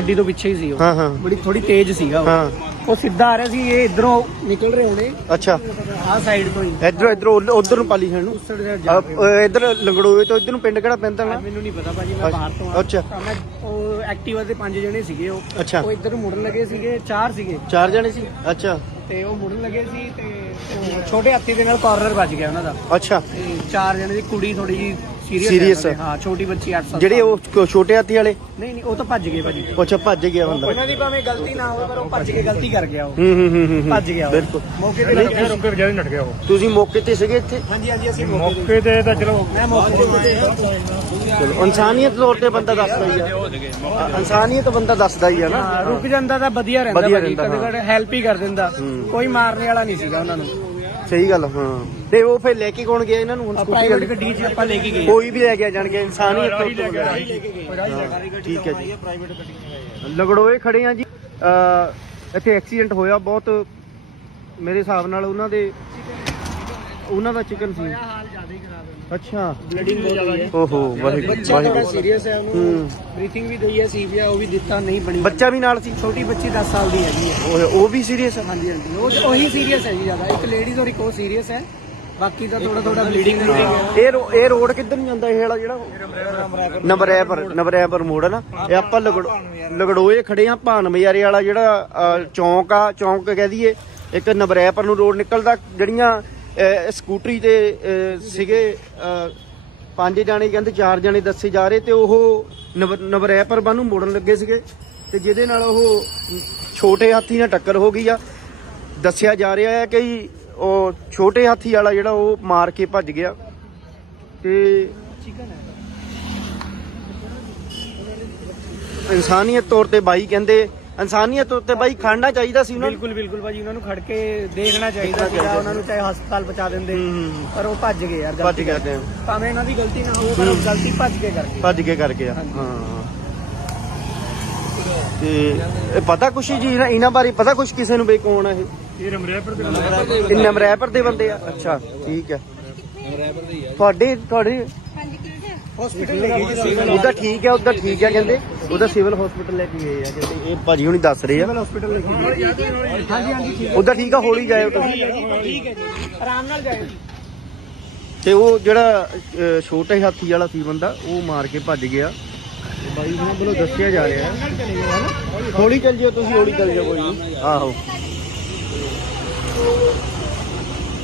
ਗੱਡੀ ਤੋਂ ਪਿੱਛੇ ਹੀ ਸੀ ਉਹ। ਹਾਂ ਹਾਂ। ਬੜੀ ਥੋੜੀ ਤੇਜ਼ ਸੀਗਾ ਉਹ। ਹਾਂ। ਉਹ ਸਿੱਧਾ ਆ ਰਿਹਾ ਸੀ ਇਹ ਇਧਰੋਂ ਨਿਕਲ ਰਹੇ ਹੋਣੇ ਅੱਛਾ। ਆਹ ਸਾਈਡ ਤੋਂ ਹੀ। ਇਧਰ ਇਧਰ ਉਧਰ ਨੂੰ ਪਾਲੀ ਨੂੰ? ਉਸ ਸਾਈਡ ਜਾ ਰਹੇ ਇਧਰ ਲੰਗੜੋਏ ਤੋਂ ਇਧਰ ਨੂੰ ਪਿੰਡ ਕਿਹੜਾ ਪੈਂਦਾ ਨਾ ਮੈਨੂੰ ਨਹੀਂ ਪਤਾ ਭਾਜੀ ਮੈਂ ਬਾਹਰ ਤੋਂ ਆ। ਅੱਛਾ। ਤਾਂ ਮੈਂ ਉਹ ਐਕਟਿਵਾ ਦੇ ਪੰਜ ਜਣੇ ਸੀਗੇ ਉਹ। ਅੱਛਾ। ਉਹ ਇੱਧਰ ਨੂੰ ਮੁੜਨ ਲੱਗੇ ਸੀਗੇ ਚਾਰ ਸੀਗੇ। ਚਾਰ ਜਣੇ ਸੀ? ਅੱਛਾ। ਤੇ ਉਹ ਮੁੜਨ ਲੱਗੇ ਸੀ ਤੇ ਉਹ ਛੋਟੇ ਹਾਥੀ ਦੇ ਨਾਲ ਕਾਰਨਰ ਵੱਜ ਗਿਆ ਉਹਨਾਂ ਦਾ। ਅੱਛਾ। ਤੇ ਚਾਰ ਜਣੇ ਦੀ ਕੁੜੀ ਥੋੜੀ ਜੀ ਸੀਰੀਅਸ ਹੈ। ਹਾਂ ਛੋਟੀ ਬੱਚੀ 8 ਸਾਲ ਜਿਹੜੇ ਉਹ ਛੋ- ਛੋਟੇ ਹਾਥੀ ਵਾਲੇ? ਨਹੀਂ ਨਹੀਂ ਉਹ ਤਾਂ ਭੱਜ ਗਏ ਭਾਜੀ। ਅੱਛਾ ਭੱਜ ਗਿਆ ਬੰਦਾ ਉਹਨਾਂ ਦੀ ਭਾਵੇਂ ਗਲਤੀ ਨਾ ਹੋਵੇ ਪਰ ਉਹ ਭੱਜ ਕੇ ਗਲਤੀ ਕਰ ਗਿਆ ਉਹ। ਹੂੰ ਹੂੰ ਹੂੰ ਹੂੰ ਭੱਜ ਗਿਆ ਉਹ। ਬਿਲਕੁਲ। ਮੌਕੇ ਤੇ ਲੱਗ ਗਿਆ। ਰੁਕੇ ਨਟ ਗਿਆ ਉਹ। ਤੁਸੀਂ ਮੌਕੇ ਤੇ ਸੀਗੇ ਇੱਥੇ? ਹਾਂਜੀ ਹਾਂਜੀ ਅਸੀਂ ਮੌਕੇ ਤੇ ਮੌਕੇ ਤੇ ਤਾਂ ਚਲੋ। ਮੈਂ ਮੌਕੇ ਤੇ ਚਲੋ ਇਨਸਾਨੀਅਤ ਤੌਰ ਤੇ ਬੰਦਾ ਦੱਸਦਾ ਹੀ ਆ। ਇਨਸਾਨੀਅਤ ਬੰਦਾ ਦੱਸਦਾ ਹੀ ਆ ਨਾ। ਹਾਂ, ਰੁਕ ਜਾਂਦਾ ਤਾਂ ਵਧੀਆ ਰਹਿੰਦਾ ਵਧੀਆ ਭਾਜੀ ਰਹਿੰਦਾ, ਕਦੇ ਕਦੇ ਹੈਲਪ ਹੀ ਕਰ ਦਿੰਦਾ। ਕੋਈ ਮਾਰਨੇ ਵਾਲਾ ਨਹੀਂ ਸੀਗਾ ਉਹਨਾਂ ਨੂੰ। ਸਹੀ ਗੱਲ ਹਾਂ। ਤੇ ਉਹ ਫਿਰ ਲੈ ਕੇ ਕੌਣ ਗਿਆ ਇਹਨਾਂ ਨੂੰ? ਹੁਣ ਸਕੂਟੀ ਪ੍ਰਾਈਵੇਟ ਵਾਲੀ? ਗੱਡੀ 'ਚ ਆਪਾਂ ਲੈ ਕੇ ਗਏ। ਕੋਈ ਵੀ ਲੈ ਗਿਆ ਜਾਣ ਕੇ ਇਨਸਾਨੀਅਤ ਤੌਰ ਤੇ ਬੰਦਾ। ਠੀਕ ਹੈ ਜੀ। ਪ੍ਰਾਈਵੇਟ ਗੱਡੀ ਲਗੜੋਏ ਖੜੇ ਆ ਜੀ। ਅ ਇੱਥੇ ਐਕਸੀਡੈਂਟ ਹੋਇਆ ਬਹੁਤ ਮੇਰੇ ਹਿਸਾਬ ਨਾਲ ਉਹਨਾਂ ਦੇ ਉਹਨਾਂ ਦਾ ਚਿਕਨ ਸੀ ਹਾਲ ਜ਼ਿਆਦਾ ਹੀ ਖਰਾਬ ਹੈ ਅੱਛਾ। ਬਲੀਡਿੰਗ ਬਹੁਤ ਹੋਈ ਹੈ ਓਹੋ ਵਾਹਿਗੁਰੂ ਬੱਚਾ ਵਾਹਿਗੁਰੂ। ਸੀਰੀਅਸ ਹੈ ਉਹਨੂੰ ਹੂੰ। ਬਰੀਥਿੰਗ ਵੀ ਦਈ ਹੈ ਸੀਵੀਆ ਉਹ ਵੀ ਦਿੱਤਾ ਨਹੀਂ ਬਣੀ। ਬੱਚਾ ਵੀ ਨਾਲ ਸੀ? ਛੋਟੀ ਬੱਚੀ 10 ਸਾਲ ਦੀ ਹੈਗੀ ਹੈ। ਉਹ ਉਹ ਵੀ ਸੀਰੀਅਸ ਹਾਂਜੀ ਹਾਂਜੀ। ਉਹ ਉਹੀ ਸੀਰੀਅਸ ਹੈ ਜੀ ਜ਼ਿਆਦਾ। ਇੱਕ ਲੇਡੀਜ਼ ਔਰ ਇੱਕ ਉਹ ਸੀਰੀਅਸ ਹੈ। ਬਾਕੀ ਤਾਂ ਥੋੜਾ ਥੋੜਾ ਬਲੀਡਿੰਗ ਹੈ। ਇਹ ਰੋ- ਇਹ ਰੋਡ ਕਿੱਧਰ ਨੂੰ ਜਾਂਦਾ ਇਹ ਵਾਲਾ ਜਿਹੜਾ ਨੰਬਰੈਪਰ ਨੰਬਰੈਪਰ ਮੋੜ ਹੈ ਨਾ? ਇਹ ਆਪਾਂ ਲਗੜ ਲਗੜੋਏ ਖੜੇ ਆ ਭਾਨ ਮਜਾਰੇ ਵਾਲਾ ਜਿਹੜਾ ਅ, ਚੌਂਕ ਆ ਚੌਂਕ ਕਹਿ ਦਈਏ। ਇੱਕ ਨੰਬਰੈਪਰ ਨੂੰ ਰੋਡ ਨਿਕਲਦਾ ਜਿਹੜੀਆਂ ਸਕੂਟਰੀ ਤੇ ਸੀਗੇ ਪੰਜ ਜਾਣੇ ਕਹਿੰਦੇ ਚਾਰ ਜਾਣੇ ਦੱਸੇ ਜਾ ਰਹੇ ਤੇ ਉਹ ਨੰਬਰ- ਨੰਬਰੈਪਰ ਬੰਨ ਨੂੰ ਮੋੜਨ ਲੱਗੇ ਸੀਗੇ ਤੇ ਜਿਹਦੇ ਨਾਲ ਉਹ ਛੋਟੇ ਹਾਥੀ ਨਾਲ ਟੱਕਰ ਹੋ ਗਈ ਆ। ਦੱਸਿਆ ਜਾ ਰਿਹਾ ਹੈ ਕਿ ਉਹ ਛੋਟੇ ਹਾਥੀ ਵਾਲਾ ਜਿਹੜਾ ਉਹ ਮਾਰ ਕੇ ਭੱਜ ਗਿਆ ਤੇ ਇਨਸਾਨੀਅਤ ਤੌਰ ਤੇ ਬਾਈ ਕਹਿੰਦੇ ਇਨਸਾਨੀਅਤ ਤੌਰ ਤੇ ਬਾਈ ਖੜਨਾ ਚਾਹੀਦਾ ਸੀ ਉਹਨਾਂ ਨੂੰ। ਬਿਲਕੁਲ ਬਿਲਕੁਲ ਭਾਜੀ ਉਹਨਾਂ ਨੂੰ ਖੜ ਕੇ ਦੇਖਣਾ ਚਾਹੀਦਾ ਸੀਗਾ ਉਹਨਾਂ ਨੂੰ ਚਾਹੇ ਹਸਪਤਾਲ ਪਹੁੰਚਾ ਦਿੰਦੇ ਹੂੰ, ਹੂੰ, ਹੂੰ। ਪਰ ਉਹ ਭੱਜ ਗਏ ਯਾਰ ਭੱਜ ਗਲਤੀ ਗਏ ਕਰਕੇ। ਤੇ। ਭਾਵੇਂ ਇਹਨਾਂ ਦੀ ਗਲਤੀ ਨਾ ਹੋਵੇ ਪਰ ਉਹ ਗਲਤੀ ਭੱਜ ਕੇ ਕਰਕੇ। ਭੱਜ ਕੇ ਕਰਕੇ ਆ। ਹਾਂਜੀ। ਹਾਂ। ਤੇ ਇਹ ਪਤਾ ਕੁਛ ਜੀ ਇਹਨਾਂ- ਇਹਨਾਂ ਬਾਰੇ ਪਤਾ ਕੁਛ ਕਿਸੇ ਨੂੰ ਬਈ ਕੌਣ ਆ ਇਹ? ਇਹ ਰਮਰੇਪਰ ਦੇ ਇਹ ਨਮਰੈਪਰ ਦੇ ਬੰਦੇ ਆ। ਅੱਛਾ ਠੀਕ ਹੈ ਤੁਹਾਡੇ ਤੁਹਾਡੇ ਹਸਪੀਟਲ ਲੈ ਗਏ ਜੀ ਸਿਵਲ ਉਹਦਾ ਠੀਕ ਹੈ ਉਹਦਾ ਠੀਕ ਹੈ ਕਹਿੰਦੇ। ਉਹਦਾ ਸਿਵਲ ਹਸਪੀਟਲ ਲੈ ਕੇ ਗਏ ਆ ਕਹਿੰਦੇ ਇਹ ਭਾਜੀ ਹੁਣੀ ਦੱਸ ਰਹੇ ਆ। ਹਸਪੀਟਲ ਲੈ ਕੇ ਗਏ। ਹਾਂਜੀ ਹਾਂਜੀ ਠੀਕ ਉਹਦਾ ਠੀਕ ਆ ਹੌਲੀ ਜਾਇਓ ਤੁਸੀਂ। ਠੀਕ ਹੈ ਜੀ। ਆਰਾਮ ਨਾਲ ਜਾਇਓ ਤੇ ਉਹ ਜਿਹੜਾ ਅਹ, ਛੋਟੇ ਹਾਥੀ ਵਾਲਾ ਸੀ ਬੰਦਾ ਉਹ ਮਾਰ ਕੇ ਭੱਜ ਗਿਆ। ਤੇ ਬਾਈ ਉਹਨਾਂ ਵੱਲੋਂ ਦੱਸਿਆ ਜਾ ਰਿਹਾ। ਹੈ ਚਲੇ ਜਾਓ ਹਨਾ ਹੌਲੀ ਚੱਲ ਜਿਓ ਤੁਸੀਂ ਹੌਲੀ ਚੱਲ ਜਿਓ ਕੋਈ ਨਹੀਂ। ਆਹੋ।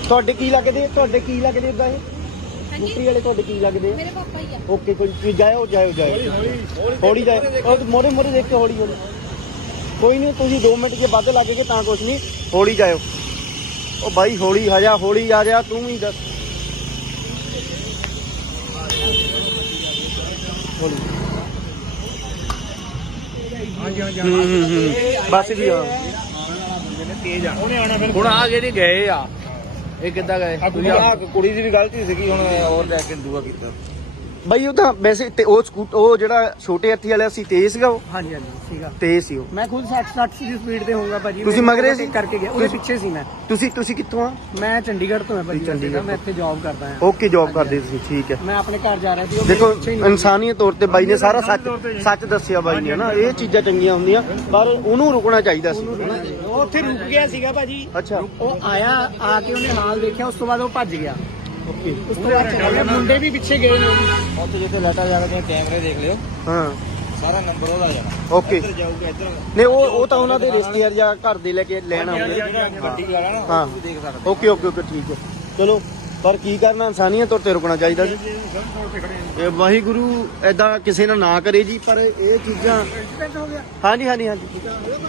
ਤੁਹਾਡੇ ਕੀ ਲੱਗਦੇ? ਤੁਹਾਡੇ ਕੀ ਲੱਗਦੇ ਇਦਾਂ ਇਹ? ਸਕੂਟਰੀ ਵਾਲੇ ਤੁਹਾਡੇ ਕੀ ਲੱਗਦੇ ਆ? ਮੇਰੇ ਪਾਪਾ ਹੀ ਆ। ਓਕੇ ਕੋਈ ਕੋਈ ਜਾਇਓ ਜਾਇਓ ਜਾਇਓ। ਹੌਲੀ ਜਾਇਓ। ਉਹ ਮੋਰੇ ਮੋਰੇ ਦੇਖ ਕੇ ਹੌਲੀ ਹੌਲੀ। ਕੋਈ ਨਹੀਂ ਤੁਸੀਂ 2 ਮਿੰਟ ਜੇ ਵੱਧ ਲੱਗ ਗਏ ਤਾਂ ਕੁਛ ਨਹੀਂ। ਹੌਲੀ ਜਾਇਓ। ਉਹ ਬਾਈ ਹੌਲੀ ਆ ਜਾ ਹੌਲੀ ਆ ਜਾ ਤੂੰ ਵੀ ਦੱਸ। ਹੌਲੀ। ਹਾਂਜੀ ਹਾਂਜੀ ਹੂੰ ਹੂੰ ਹੂੰ। ਬਸ ਵੀ ਆ ਤੇਜ਼ ਆ ਹੁਣ ਆ ਜਿਹੜੇ ਗਏ ਆ। ਇਹ ਕਿੱਦਾਂ ਗਏ? ਤੁਸੀਂ ਕੁੜੀ ਦੀ ਵੀ ਗਲਤੀ ਸੀਗੀ ਹੁਣ ਹੋਰ ਲੈ ਕੇ ਦੂਆ ਕੀਤਾ। ਬਾਈ ਉਹ ਤਾਂ ਵੈਸੇ ਤੇ ਉਹ ਸਕੂਟ ਉਹ ਜਿਹੜਾ ਛੋਟੇ ਹਾਥੀ ਵਾਲਾ ਸੀ ਤੇਜ਼ ਸੀਗਾ ਉਹ? ਹਾਂਜੀ ਹਾਂਜੀ ਸੀਗਾ। ਤੇਜ਼ ਸੀ ਉਹ। ਮੈਂ ਖੁਦ 60 60 ਦੀ ਸਪੀਡ ਤੇ ਹੋਊਗਾ ਭਾਜੀ। ਤੁਸੀਂ ਮੈਂ ਮਗਰੇ ਸੀ? ਕਰਕੇ ਗਿਆ ਉਹਦੇ ਪਿੱਛੇ ਸੀ ਮੈਂ। ਤੁਸੀਂ ਤੁਸੀਂ ਕਿੱਥੋਂ ਆ? ਮੈਂ ਚੰਡੀਗੜ੍ਹ ਤੋਂ ਹਾਂ ਭਾਜੀ ਚੰਡੀਗੜ੍ਹ ਚੰਡੀਗੜ੍ਹ ਮੈਂ ਇੱਥੇ ਜੌਬ ਕਰਦਾ ਹਾਂ। ਓਕੇ ਜੌਬ ਕਰਦੇ ਤੁਸੀਂ ਠੀਕ ਹੈ। ਮੈਂ ਆਪਣੇ ਘਰ ਜਾ ਰਿਹਾ ਸੀ ਉਹ ਮੇਰੇ ਦੇਖੋ ਪਿੱਛੇ ਹੀ ਨਹੀਂ ਇਨਸਾਨੀਅਤ ਤੌਰ ਤੇ ਬਾਈ ਨੇ ਸਾਰਾ ਸੱਚ ਸੱਚ ਦੱਸਿਆ ਬਾਈ ਨੇ ਨਾ ਇਹ ਚੀਜ਼ਾਂ ਚੰਗੀਆਂ ਹੁੰਦੀਆਂ ਪਰ ਉਹਨੂੰ ਰੁਕਣਾ ਚਾਹੀਦਾ ਸੀ। ਉਹ ਉੱਥੇ ਰੁਕ ਗਿਆ ਸੀਗਾ ਭਾਜੀ। ਅੱਛਾ। ਉਹ ਆਇਆ ਆ ਕੇ ਉਹਨੇ ਹਾਲ ਦੇਖਿਆ ਉਸ ਤੋਂ ਬਾਅਦ ਉਹ ਭੱਜ ਗਿਆ। ਓਕੇ। ਉਸ ਤੋਂ ਬਾਅਦ ਚਲਾ ਗਿਆ ਮੁੰਡੇ ਵੀ ਪਿੱਛੇ ਗਏ ਨੇ। ਉੱਥੇ ਜਿੱਥੇ ਲੈਟਰ ਜਾ ਕੇ ਕੈਮਰੇ ਦੇਖ ਲਿਓ। ਹਾਂ। ਸਾਰਾ ਨੰਬਰ ਉਹਦਾ ਜਾਣਾ। ਓਕੇ। ਜਾਊਗਾ ਇੱਧਰ। ਨਹੀਂ ਉਹ ਉਹ ਤਾਂ ਉਹਨਾਂ ਦੇ ਰਿਸ਼ਤੇਦਾਰ ਜਾਂ ਘਰ ਦੇ ਲੈ ਕੇ ਲੈਣ ਆਉਂਦੇ ਗੱਡੀ ਵਾਲਾ ਨਾ ਹਾਂ। ਉਹ ਵੀ ਦੇਖ ਸਕਦੇ ਓਕੇ ਓਕੇ ਓਕੇ ਠੀਕ ਹੈ। ਚਲੋ ਪਰ ਕੀ ਕਰਨਾ ਇਨਸਾਨੀਅਤ ਤੌਰ ਤੇ ਰੁਕਣਾ ਚਾਹੀਦਾ ਸੀ ਇਹ ਵਾਹਿਗੁਰੂ ਐਦਾਂ ਕਿਸੇ ਨਾਲ ਨਾ ਕਰੇ ਜੀ ਪਰ ਇਹ ਚੀਜ਼ਾਂ ਹਾਂਜੀ ਹਾਂਜੀ ਹਾਂਜੀ।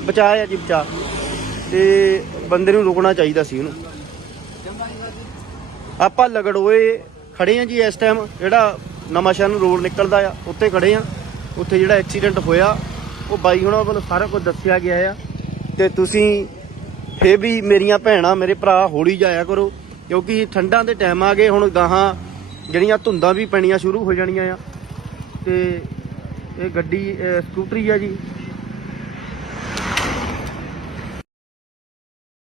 ਬਚਾਇਆ ਜੀ ਬਚਾ ਤੇ ਬੰਦੇ ਨੂੰ ਰੁਕਣਾ ਚਾਹੀਦਾ ਸੀ ਉਹਨੂੰ। ਆਪਾਂ ਲਗੜੋਏ ਖੜੇ ਆ ਜੀ ਇਸ ਟਾਈਮ ਜਿਹੜਾ ਨਵਾਂਸ਼ਹਿਰ ਨੂੰ ਰੋਡ ਨਿਕਲਦਾ ਆ ਉੱਤੇ ਖੜੇ ਆ। ਉੱਥੇ ਜਿਹੜਾ ਐਕਸੀਡੈਂਟ ਹੋਇਆ, ਉਹ ਬਾਈ ਹੁਣਾਂ ਵੱਲੋਂ ਸਾਰਾ ਕੁਝ ਦੱਸਿਆ ਗਿਆ ਆ। ਤੇ ਤੁਸੀਂ ਫੇਰ ਵੀ ਮੇਰੀਆਂ ਭੈਣਾਂ, ਮੇਰੇ ਭਰਾ, ਹੌਲੀ ਜਾਇਆ ਕਰੋ, ਕਿਉਂਕਿ ਠੰਡਾਂ ਦੇ ਟਾਈਮ ਆ ਗਏ, ਹੁਣ ਗਾਹਾਂ ਜਿਹੜੀਆਂ ਧੁੰਦਾਂ ਵੀ ਪੈਣੀਆਂ ਸ਼ੁਰੂ ਹੋ ਜਾਣੀਆਂ ਆ। ਤੇ ਇਹ ਗੱਡੀ ਸਕੂਟਰੀ ਆ ਜੀ